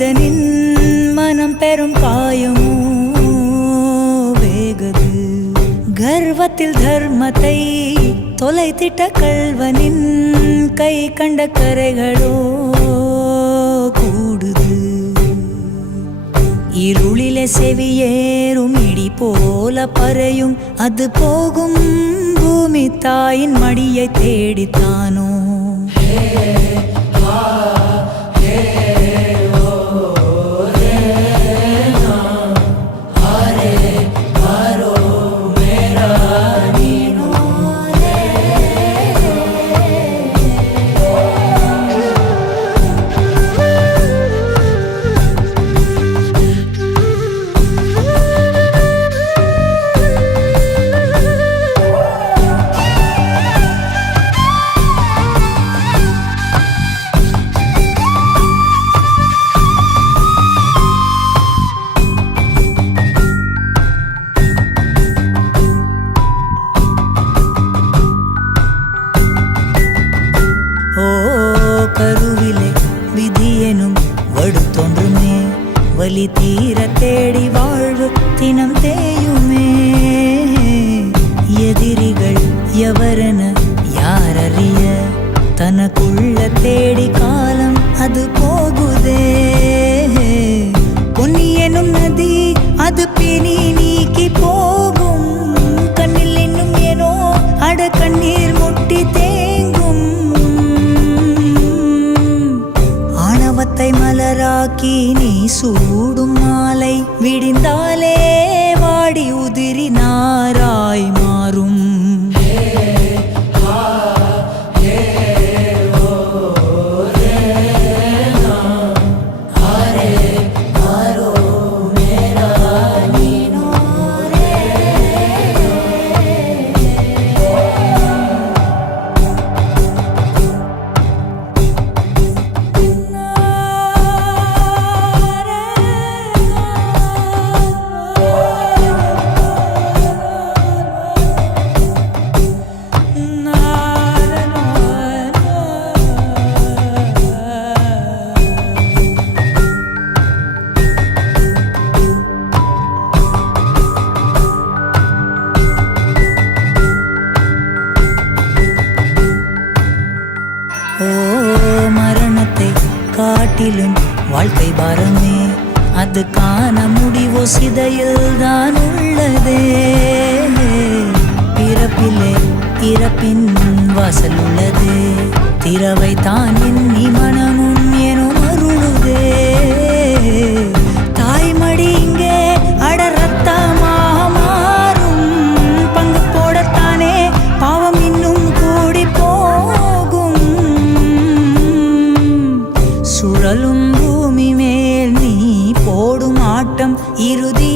மனிதனின் மனம் பெறும் காயமோ வேகது. கர்வத்தில் தர்மத்தை தொலைத்திட்ட கள்வனின் கை கண்ட கரைகளோ கூடுது. இருளிலே செவியேறும் இடி போல பறையும் அது போகும் பூமி தாயின் மடியை தேடித்தானோ. கருவிலே விதியெனும் வடு தோன்றுமே வலி தீர தேடி வாழ்வு தினம் தேயுமே. எதிரிகள் எவரென யாரறிய தனக்குள்ள தேடி காலம் அது போகுதே. பொன்னி எனும் நதி அது பிணி நீக்கி போகும். கண்ணில் இன்னும் ஏனோ அட கண்ணீர் முட்டி தேங்கும். ஆணவத்தை மலராக்கி நீ சூடும் மாலை விடிந்தாலே வாடி உதிரி நாராய் மாறும். மரணத்தை காட்டிலும் வாழ்க்கை பாரமே அது காண முடிவோ சிதையில் தான் உள்ளதே. பிறப்பிலே இறப்பின் வாசல் உள்ளதே. திறவை தான் எண்ணி மனமும் ஏனோ மருளுதே. தாய்மடி இங்கே அட ரத்தமாக மாறும். பங்கு போடத்தானே பாவம் இன்னும் கூடி போகும். சுழலும் பூமி மேல் நீ போடும் ஆட்டம் இறுதி